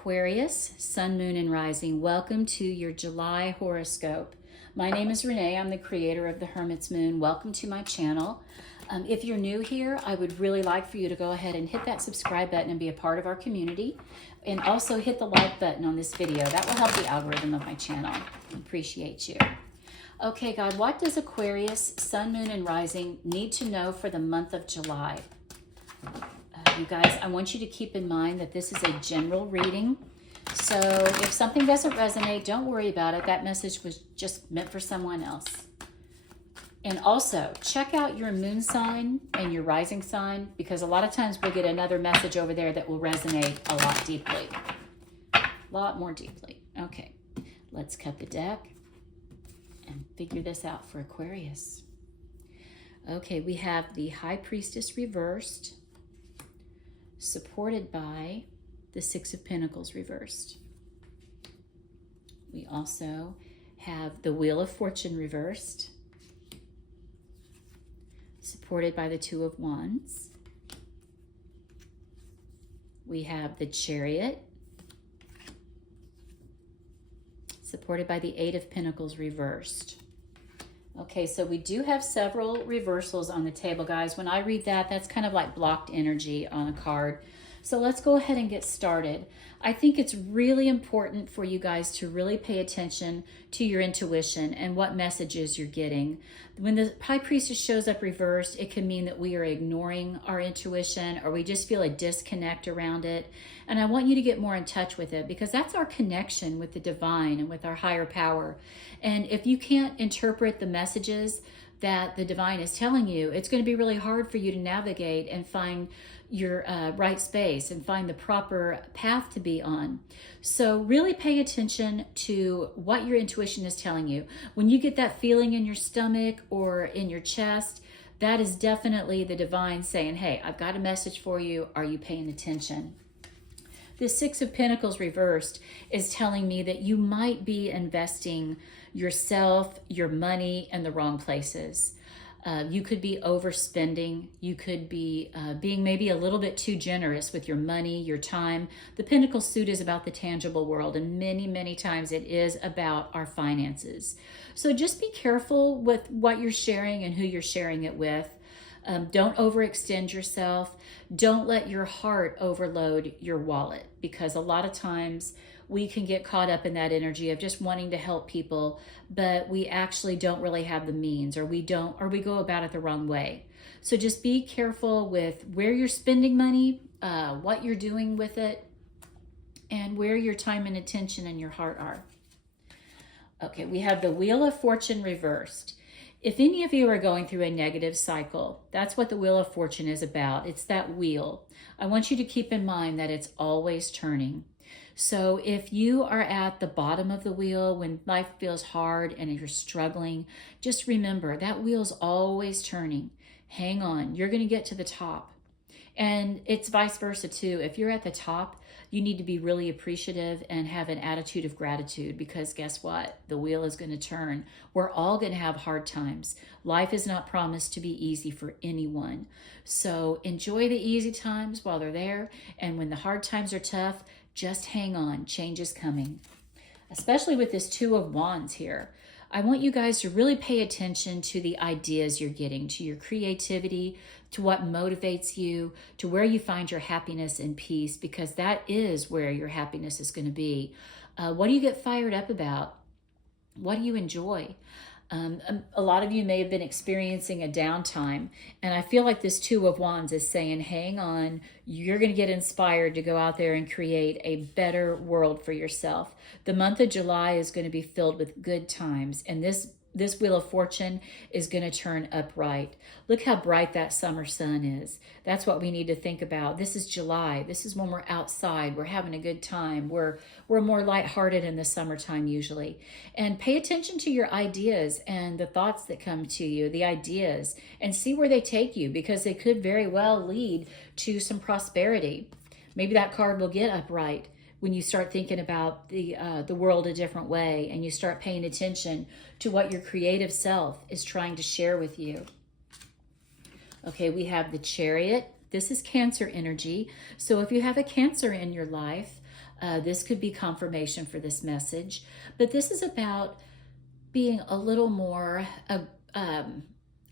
Aquarius, Sun, Moon, and Rising. Welcome to your July horoscope. My name is Renee. I'm the creator of the Hermit's Moon. Welcome to my channel. If you're new here, I would really like for you to go ahead and hit that subscribe button and be a part of our community. And also hit the like button on this video. That will help the algorithm of my channel. I appreciate you. Okay, God, what does Aquarius, Sun, Moon, and Rising need to know for the month of July? You guys, I want you to keep in mind that this is a general reading. So if something doesn't resonate, don't worry about it. That message was just meant for someone else. And also, check out your moon sign and your rising sign, because a lot of times we'll get another message over there that will resonate a lot deeply. A lot more deeply. Okay, let's cut the deck and figure this out for Aquarius. Okay, we have the High Priestess reversed, supported by the Six of Pentacles reversed. We also have the Wheel of Fortune reversed, supported by the Two of Wands. We have the Chariot, supported by the Eight of Pentacles reversed. Okay, so we do have several reversals on the table, guys. When I read that, that's kind of like blocked energy on a card. So let's go ahead and get started. I think it's really important for you guys to really pay attention to your intuition and what messages you're getting. When the High Priestess shows up reversed, it can mean that we are ignoring our intuition, or we just feel a disconnect around it. And I want you to get more in touch with it, because that's our connection with the divine and with our higher power. And if you can't interpret the messages that the divine is telling you, it's going to be really hard for you to navigate and find your right space and find the proper path to be on. So really pay attention to what your intuition is telling you. When you get that feeling in your stomach or in your chest, that is definitely the divine saying, hey, I've got a message for you. Are you paying attention? The Six of Pentacles reversed is telling me that you might be investing yourself, your money in the wrong places. You could be overspending. You could be being maybe a little bit too generous with your money, your time. The Pentacle suit is about the tangible world, and many, many times it is about our finances. So just be careful with what you're sharing and who you're sharing it with. Don't overextend yourself. Don't let your heart overload your wallet, because a lot of times we can get caught up in that energy of just wanting to help people, but we actually don't really have the means, or we go about it the wrong way. So just be careful with where you're spending money, what you're doing with it, and where your time and attention and your heart are. Okay, we have the Wheel of Fortune reversed. If any of you are going through a negative cycle, that's what the Wheel of Fortune is about. It's that wheel. I want you to keep in mind that it's always turning. So if you are at the bottom of the wheel when life feels hard and you're struggling, just remember that wheel's always turning. Hang on, you're going to get to the top. And it's vice versa too. If you're at the top, you need to be really appreciative and have an attitude of gratitude, because guess what? The wheel is going to turn. We're all going to have hard times. Life is not promised to be easy for anyone. So enjoy the easy times while they're there. And when the hard times are tough, just hang on. Change is coming. Especially with this Two of Wands here. I want you guys to really pay attention to the ideas you're getting, to your creativity, to what motivates you, to where you find your happiness and peace, because that is where your happiness is going to be. What do you get fired up about? What do you enjoy? A lot of you may have been experiencing a downtime, and I feel like this Two of Wands is saying, hang on, you're going to get inspired to go out there and create a better world for yourself. The month of July is going to be filled with good times, and this Wheel of Fortune is going to turn upright. Look how bright that summer sun is. That's what we need to think about. This is July. This is when we're outside. We're having a good time. We're more lighthearted in the summertime usually. And pay attention to your ideas and the thoughts that come to you, the ideas, and see where they take you, because they could very well lead to some prosperity. Maybe that card will get upright when you start thinking about the world a different way, and you start paying attention to what your creative self is trying to share with you. Okay, we have the Chariot. This is Cancer energy. So if you have a Cancer in your life, This could be confirmation for this message, but this is about being a little more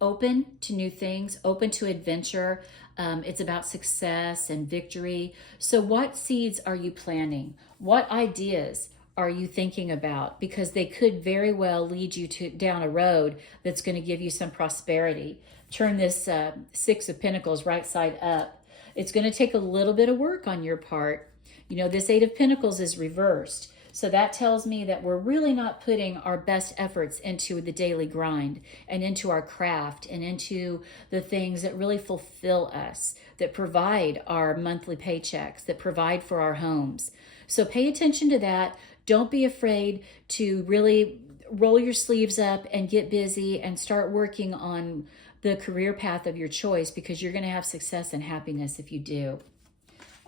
open to new things, open to adventure. It's about success and victory. So what seeds are you planting? What ideas are you thinking about? Because they could very well lead you down a road that's going to give you some prosperity. Turn this Six of Pentacles right side up. It's going to take a little bit of work on your part. You know, this Eight of Pentacles is reversed. So that tells me that we're really not putting our best efforts into the daily grind and into our craft and into the things that really fulfill us, that provide our monthly paychecks, that provide for our homes. So pay attention to that. Don't be afraid to really roll your sleeves up and get busy and start working on the career path of your choice, because you're going to have success and happiness if you do.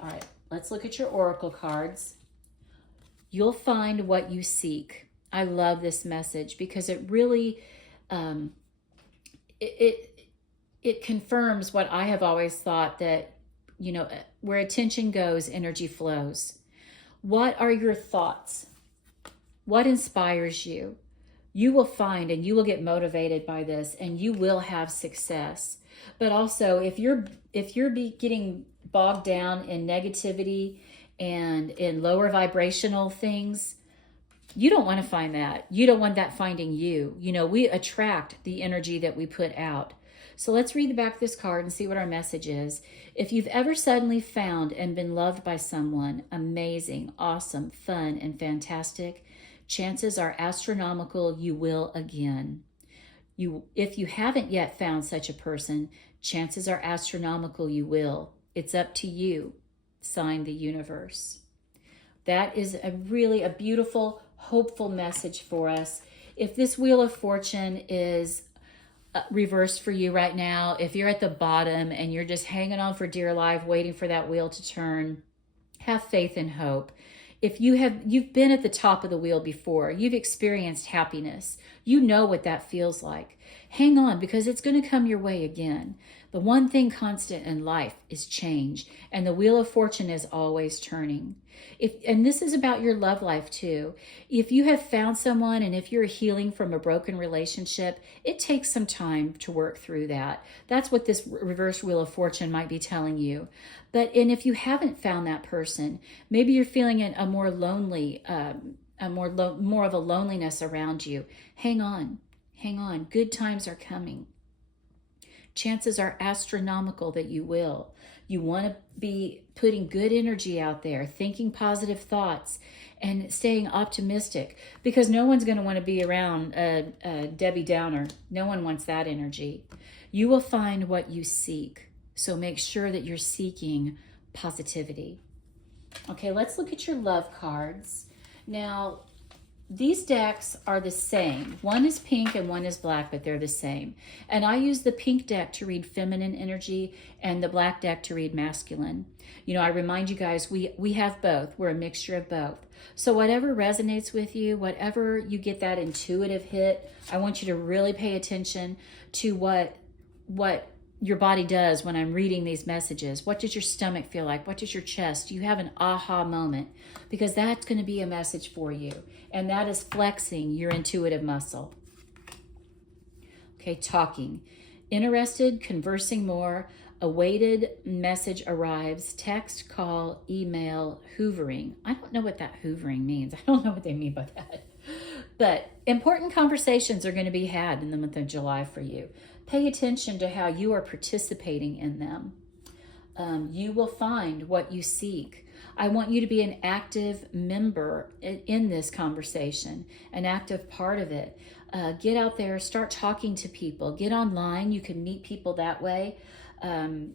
All right, let's look at your oracle cards. You'll find what you seek. I love this message because it really, it confirms what I have always thought, that, you know, where attention goes, energy flows. What are your thoughts? What inspires you? You will find and you will get motivated by this, and you will have success. But also, if you're getting bogged down in negativity and in lower vibrational things, you don't want to find that. You don't want that finding you. You know, we attract the energy that we put out. So let's read the back of this card and see what our message is. If you've ever suddenly found and been loved by someone amazing, awesome, fun, and fantastic, chances are astronomical you will again. If you haven't yet found such a person, chances are astronomical you will. It's up to you. Sign the universe. That is a beautiful, hopeful message for us. If this Wheel of Fortune is reversed for you right now, if you're at the bottom and you're just hanging on for dear life, waiting for that wheel to turn, have faith and hope. If you've been at the top of the wheel before, you've experienced happiness, you know what that feels like. Hang on, because it's going to come your way again. The one thing constant in life is change, and the Wheel of Fortune is always turning. And this is about your love life too. If you have found someone, and if you're healing from a broken relationship, it takes some time to work through that. That's what this reverse Wheel of Fortune might be telling you. And if you haven't found that person, maybe you're feeling a more lonely, more of a loneliness around you. Hang on. Good times are coming. Chances are astronomical that you will. You want to be putting good energy out there, thinking positive thoughts, and staying optimistic, because no one's going to want to be around a Debbie Downer. No one wants that energy. You will find what you seek. So make sure that you're seeking positivity. Okay, let's look at your love cards. Now, these decks are the same. One is pink and one is black, but they're the same. And I use the pink deck to read feminine energy and the black deck to read masculine. You know, I remind you guys, we have both. We're a mixture of both. So whatever resonates with you, whatever you get that intuitive hit, I want you to really pay attention to what your body does when I'm reading these messages. What does your stomach feel like? What does your chest? Do you have an aha moment? Because that's going to be a message for you. And that is flexing your intuitive muscle. Okay, talking. Interested, conversing more. Awaited message arrives. Text, call, email, hoovering. I don't know what that hoovering means. I don't know what they mean by that. But important conversations are going to be had in the month of July for you. Pay attention to how you are participating in them. You will find what you seek. I want you to be an active member in this conversation, an active part of it. Get out there, start talking to people. Get online. You can meet people that way. With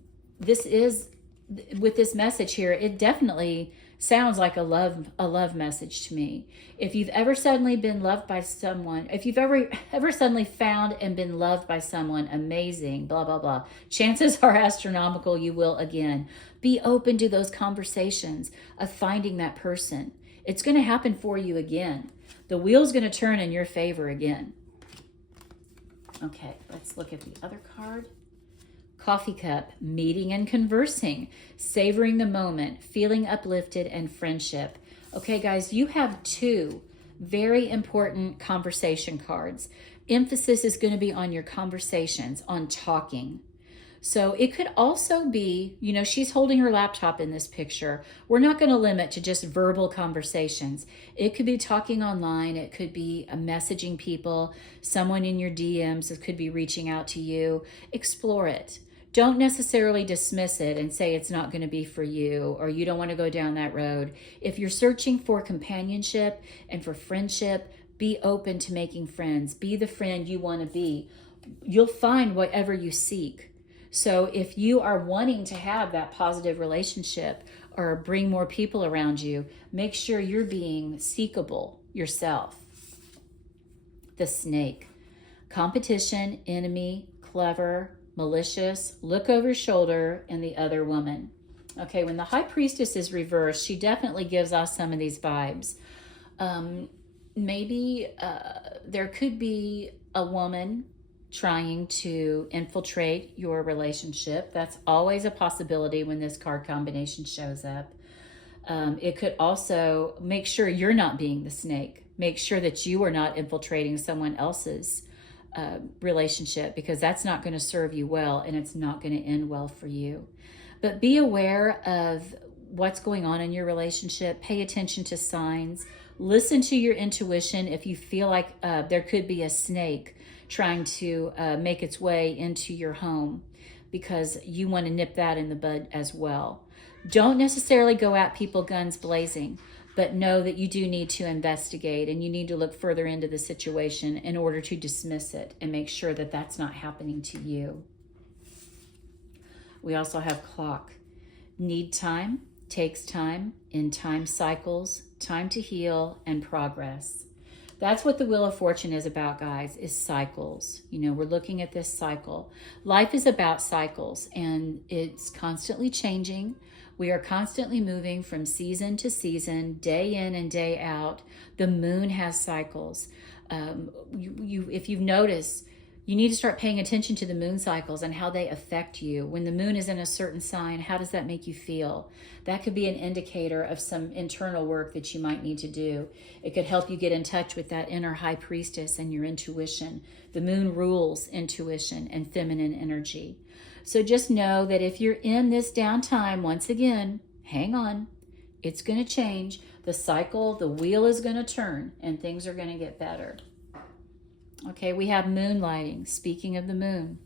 this message here, it definitely sounds like a love message to me. If you've ever suddenly been loved by someone, if you've ever suddenly found and been loved by someone amazing, blah, blah, blah, chances are astronomical you will again. Be open to those conversations of finding that person. It's going to happen for you again. The wheel's going to turn in your favor again. Okay, let's look at the other card. Coffee cup, meeting and conversing, savoring the moment, feeling uplifted, and friendship. Okay, guys, you have 2 very important conversation cards. Emphasis is going to be on your conversations, on talking. So it could also be, you know, she's holding her laptop in this picture. We're not going to limit to just verbal conversations. It could be talking online. It could be messaging people, someone in your DMs. It could be reaching out to you. Explore it. Don't necessarily dismiss it and say it's not going to be for you or you don't want to go down that road. If you're searching for companionship and for friendship, be open to making friends. Be the friend you want to be. You'll find whatever you seek. So if you are wanting to have that positive relationship or bring more people around you, make sure you're being seekable yourself. The snake. Competition, enemy, clever, malicious, look over your shoulder, and the other woman. Okay, when the High Priestess is reversed, she definitely gives off some of these vibes. Maybe there could be a woman trying to infiltrate your relationship. That's always a possibility when this card combination shows up. It could also make sure you're not being the snake. Make sure that you are not infiltrating someone else's relationship, because that's not going to serve you well and it's not going to end well for you. But be aware of what's going on in your relationship. Pay attention to signs. Listen to your intuition if you feel like there could be a snake trying to make its way into your home, because you want to nip that in the bud as well. Don't necessarily go at people guns blazing, but know that you do need to investigate and you need to look further into the situation in order to dismiss it and make sure that that's not happening to you. We also have clock. Need time, takes time, in time cycles, time to heal, and progress. That's what the Wheel of Fortune is about, guys, is cycles. You know, we're looking at this cycle. Life is about cycles, and it's constantly changing. We are constantly moving from season to season, day in and day out. The moon has cycles. If you've noticed, you need to start paying attention to the moon cycles and how they affect you. When the moon is in a certain sign, how does that make you feel? That could be an indicator of some internal work that you might need to do. It could help you get in touch with that inner High Priestess and your intuition. The moon rules intuition and feminine energy. So just know that if you're in this downtime, once again, hang on. It's going to change. The cycle, the wheel is going to turn and things are going to get better. Okay, we have moonlighting. Speaking of the moon,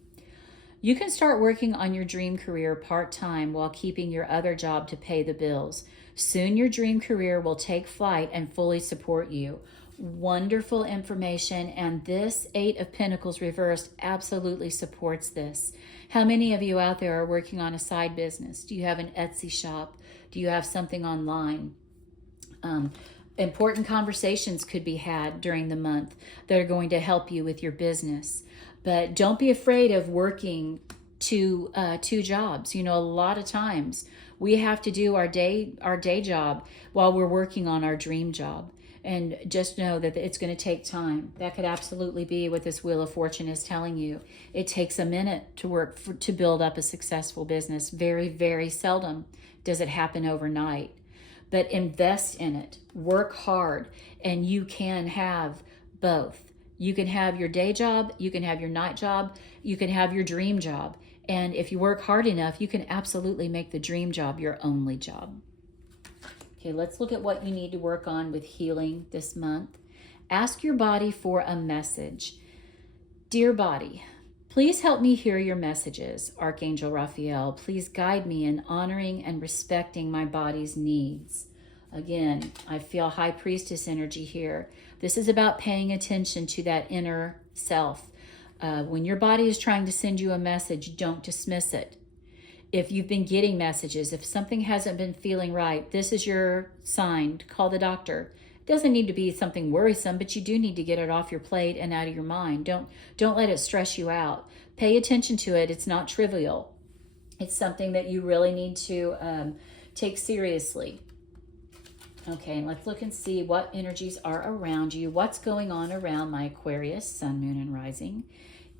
you can start working on your dream career part-time while keeping your other job to pay the bills. Soon your dream career will take flight and fully support you. Wonderful information, and this 8 of Pentacles reversed absolutely supports this. How many of you out there are working on a side business? Do you have an Etsy shop? Do you have something online? Important conversations could be had during the month that are going to help you with your business. But don't be afraid of working two jobs. You know, a lot of times we have to do our day job while we're working on our dream job. And just know that it's going to take time. That could absolutely be what this Wheel of Fortune is telling you. It takes a minute to work to build up a successful business. Very, very seldom does it happen overnight. But invest in it, work hard, and you can have both. You can have your day job, you can have your night job, you can have your dream job. And if you work hard enough, you can absolutely make the dream job your only job. Okay, let's look at what you need to work on with healing this month. Ask your body for a message. Dear body, please help me hear your messages. Archangel Raphael, please guide me in honoring and respecting my body's needs. Again, I feel High Priestess energy here. This is about paying attention to that inner self. When your body is trying to send you a message, don't dismiss it. If you've been getting messages, if something hasn't been feeling right, this is your sign to call the doctor. It doesn't need to be something worrisome, but you do need to get it off your plate and out of your mind. Don't let it stress you out. Pay attention to it. It's not trivial. It's something that you really need to take seriously. Okay, and let's look and see what energies are around you. What's going on around my Aquarius, Sun, Moon, and Rising?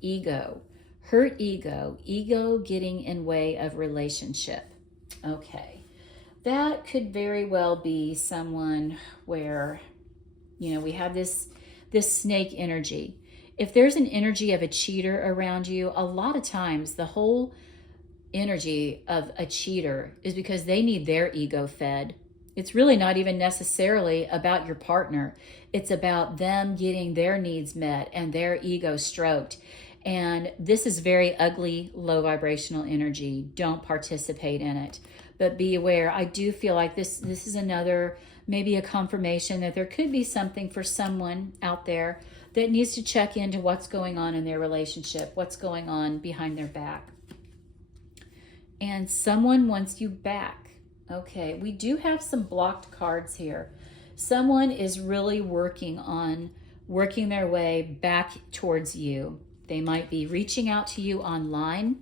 Ego. Hurt ego. Ego getting in way of relationship. Okay. that could very well be someone where, you know, we have this snake energy. If there's an energy of a cheater around you, a lot of times the whole energy of a cheater is because they need their ego fed. It's really not even necessarily about your partner. It's about them getting their needs met and their ego stroked. And this is very ugly, low vibrational energy. Don't participate in it. But be aware, I do feel like this is another, maybe a confirmation that there could be something for someone out there that needs to check into what's going on in their relationship, what's going on behind their back. And someone wants you back. Okay, we do have some blocked cards here. Someone is really working their way back towards you. They might be reaching out to you online.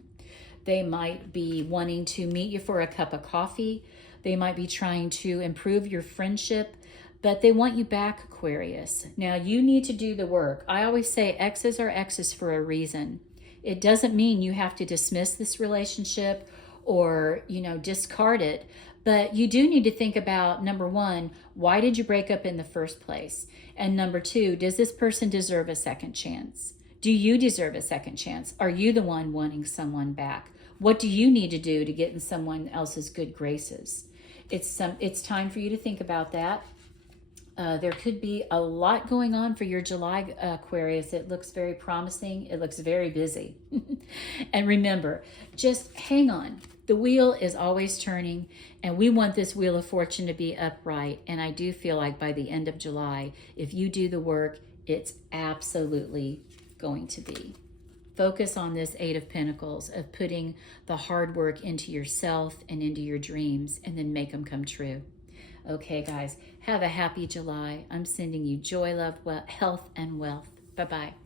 They might be wanting to meet you for a cup of coffee. They might be trying to improve your friendship, but they want you back, Aquarius. Now, you need to do the work. I always say exes are exes for a reason. It doesn't mean you have to dismiss this relationship or, you know, discard it. But you do need to think about, number one, why did you break up in the first place? And number two, does this person deserve a second chance? Do you deserve a second chance? Are you the one wanting someone back? What do you need to do to get in someone else's good graces? It's time for you to think about that. There could be a lot going on for your July, Aquarius. It looks very promising. It looks very busy. And remember, just hang on. The wheel is always turning, and we want this Wheel of Fortune to be upright. And I do feel like by the end of July, if you do the work, it's absolutely going to be. Focus on this Eight of Pentacles, of putting the hard work into yourself and into your dreams, and then make them come true. Okay, guys, have a happy July. I'm sending you joy, love, health, and wealth. Bye-bye.